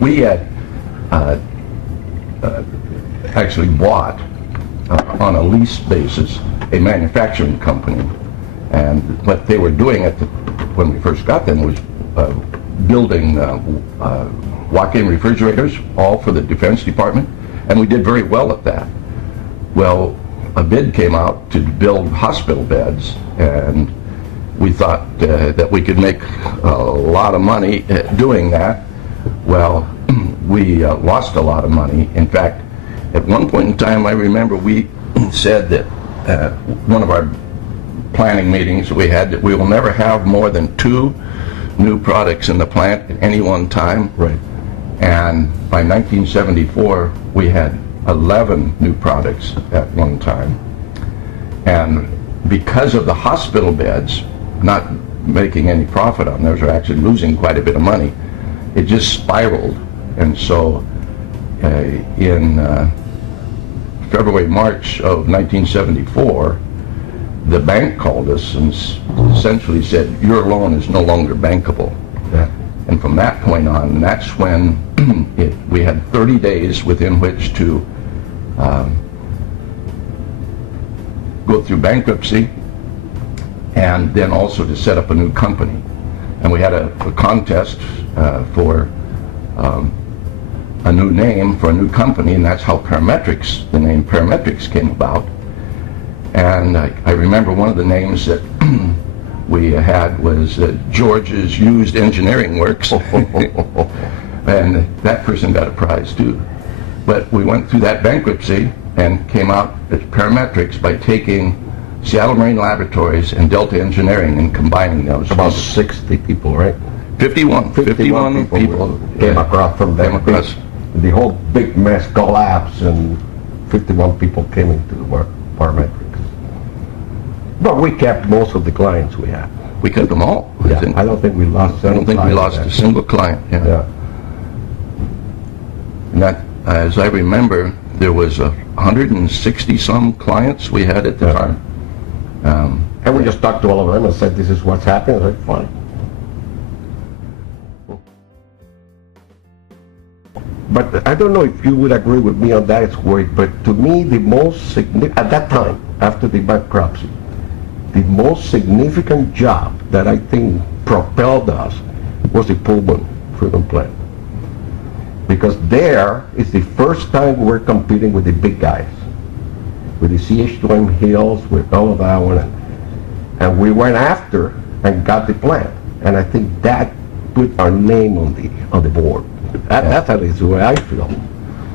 We had actually bought on a lease basis a manufacturing company, and what they were doing when we first got them was building walk-in refrigerators, all for the Defense Department, and we did very well at that. Well, a bid came out to build hospital beds, and we thought that we could make a lot of money doing that. Well, we lost a lot of money. In fact, at one point in time, I remember we said that one of our planning meetings we had, that we will never have more than 2 new products in the plant at any one time. Right. And by 1974, we had 11 new products at one time. And because of the hospital beds not making any profit on those, or actually losing quite a bit of money, it just spiraled. And so in February, March of 1974, the bank called us and essentially said, your loan is no longer bankable. Yeah. And from that point on, that's when we had 30 days within which to go through bankruptcy, and then also to set up a new company. And we had a contest for a new name for a new company, and that's how Parametrix, the name Parametrix, came about. And I remember one of the names that we had was George's Used Engineering Works. And that person got a prize too. But we went through that bankruptcy and came out as Parametrix by taking Seattle Marine Laboratories and Delta Engineering and combining those. About 60 people, right? 51 people came across from there. The whole big mess collapsed, and 51 people came into the Parametrix. But we kept most of the clients we had. We kept them all. Yeah, I don't think we lost. I don't think we lost a single client. Yeah. Yeah. And that, as I remember, there was 160 some clients we had at the time. And we just talked to all of them and said, this is what's happening. I said, fine. But I don't know if you would agree with me on that, it's Waite, but to me, the most significant, at that time, after the bankruptcy, the most significant job that I think propelled us was the Pullman Freedom Plant. Because there is the first time we're competing with the big guys, with the CH2M Hills, with all of that one, and we went after and got the plant. And I think that put our name on the board. That's at least the way I feel.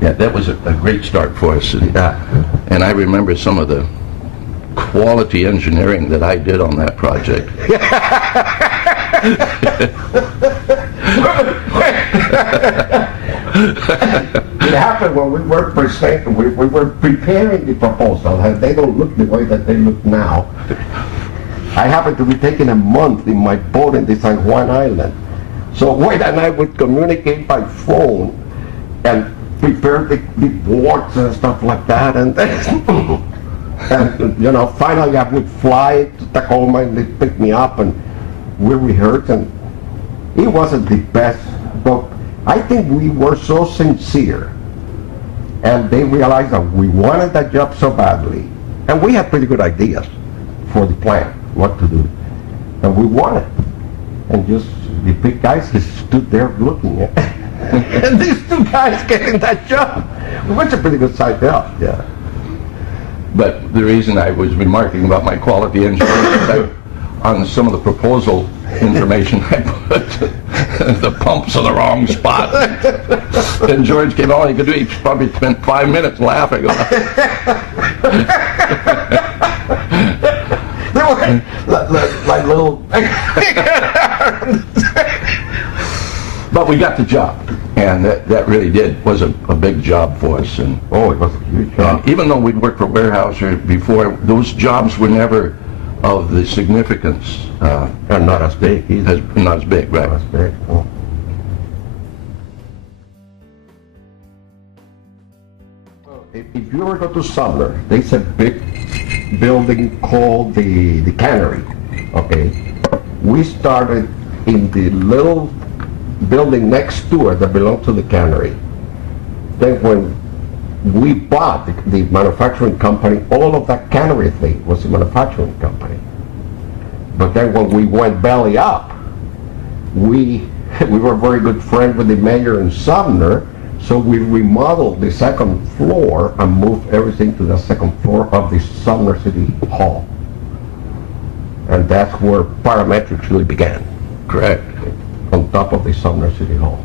Yeah, that was a great start for us. And I remember some of the quality engineering that I did on that project. It happened when we were preparing the proposal, and they don't look the way that they look now. I happened to be taking a month in my boat in the San Juan Island. So Waite and I would communicate by phone and prepare the boards and stuff like that, and then, and you know, finally I would fly to Tacoma and they'd pick me up and we rehearsed, and it wasn't the best, but I think we were so sincere, and they realized that we wanted that job so badly, and we had pretty good ideas for the plan, what to do, and we won it. And just the big guys just stood there looking at it. And these 2 guys getting that job, which is a pretty good sight job. Yeah. But the reason I was remarking about my quality engineering, on some of the proposal information, I put the pumps in the wrong spot. And George came, all he could do, he probably spent 5 minutes laughing. They were like little... But we got the job, and that really was a big job for us. And oh, it was a huge job. Even though we'd worked for Weyerhaeuser before, those jobs were never of the significance. And not as big either. Not as big, right. Not as big. Oh. If you ever go to Sumner, there's a big building called the Cannery, okay? We started in the little building next door that belonged to the cannery. Then when we bought the manufacturing company, all of that cannery thing was a manufacturing company. But then when we went belly up, we were very good friends with the mayor in Sumner, so we remodeled the second floor and moved everything to the second floor of the Sumner City Hall. And that's where Parametrix really began. Correct. On top of the Sumner City Hall.